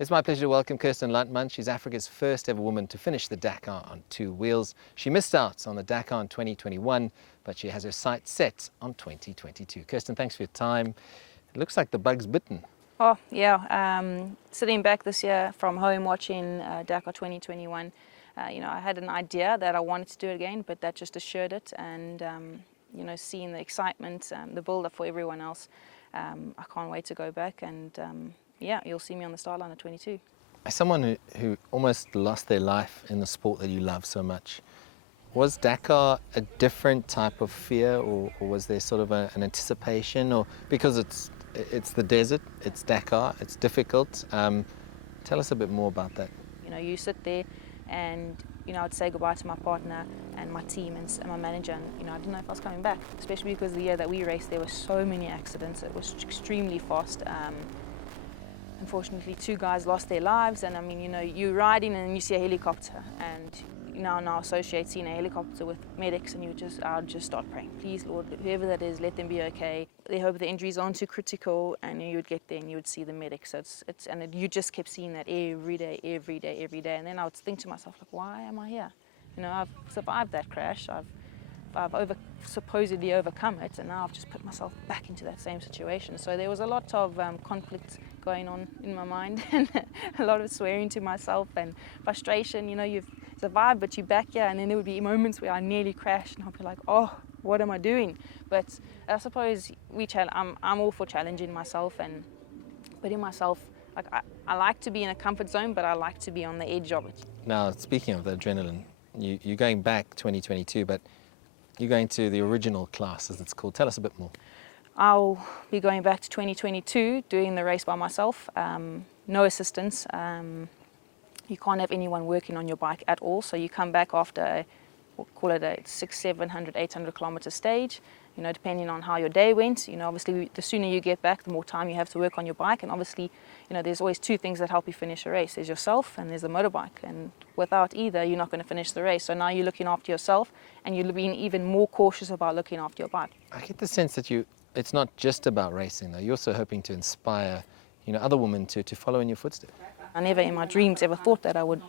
It's my pleasure to welcome Kirsten Luntman. She's Africa's first ever woman to finish the Dakar on two wheels. She missed out on the Dakar in 2021, but she has her sights set on 2022. Kirsten, thanks for your time. It looks like the bug's bitten. Oh, yeah. Sitting back this year from home watching Dakar 2021, I had an idea that I wanted to do it again, but that just assured it. And, seeing the excitement, the build-up for everyone else, I can't wait to go back. And, you'll see me on the start line at 22. As someone who almost lost their life in the sport that you love so much, was Dakar a different type of fear, or was there sort of an anticipation? Or because it's the desert, it's Dakar, it's difficult. Tell us a bit more about that. You sit there and, I'd say goodbye to my partner and my team and my manager, and, I didn't know if I was coming back, especially because the year that we raced, there were so many accidents. It was extremely fast. Unfortunately, 2 guys lost their lives, and you're riding and you see a helicopter, and now associate seeing a helicopter with medics, and I'll just start praying, please Lord, whoever that is, let them be okay. They hope the injuries aren't too critical, and you would get there and you would see the medics. So you just kept seeing that every day, and then I would think to myself, like, why am I here? I've survived that crash. I've supposedly overcome it, and now I've just put myself back into that same situation. So there was a lot of conflict going on in my mind, and a lot of swearing to myself and frustration. You've survived, but you're back here, and then there would be moments where I nearly crashed, and I'll be like, oh, what am I doing? But I suppose I'm all for challenging myself and putting myself, like, I like to be in a comfort zone, but I like to be on the edge of it. Now, speaking of the adrenaline, you're going back 2022, but you're going to the original class, as it's called. Tell us a bit more. I'll be going back to 2022, doing the race by myself, no assistance. You can't have anyone working on your bike at all, so you come back after we'll call it a 600, 700, 800 kilometer stage, depending on how your day went. Obviously, the sooner you get back, the more time you have to work on your bike, and obviously, there's always 2 things that help you finish a race. There's yourself and there's the motorbike, and without either, you're not going to finish the race. So now you're looking after yourself, and you're being even more cautious about looking after your bike. I get the sense that it's not just about racing, though. You're also hoping to inspire, other women to follow in your footsteps. I never in my dreams ever thought that I would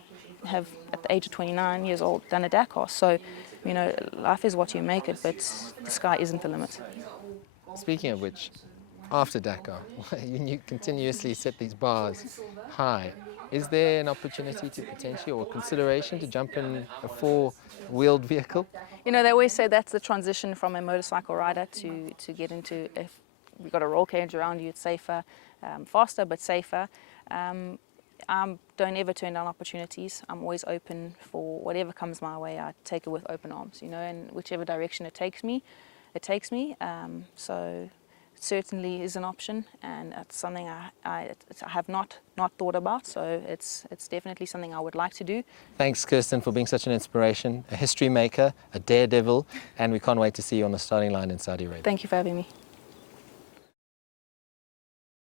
have, at the age of 29 years old, done a Dakar. So, life is what you make it, but the sky isn't the limit. Speaking of which, after Dakar, you continuously set these bars high. Is there an opportunity to potentially, or consideration to jump in a 4-wheeled vehicle? They always say that's the transition from a motorcycle rider to get into, if you've got a roll cage around you, it's safer, faster but safer. Don't ever turn down opportunities. I'm always open for whatever comes my way. I take it with open arms, and whichever direction it takes me. So it certainly is an option, and it's something I have not thought about. So it's definitely something I would like to do. Thanks, Kirsten, for being such an inspiration, a history maker, a daredevil, and we can't wait to see you on the starting line in Saudi Arabia. Thank you for having me.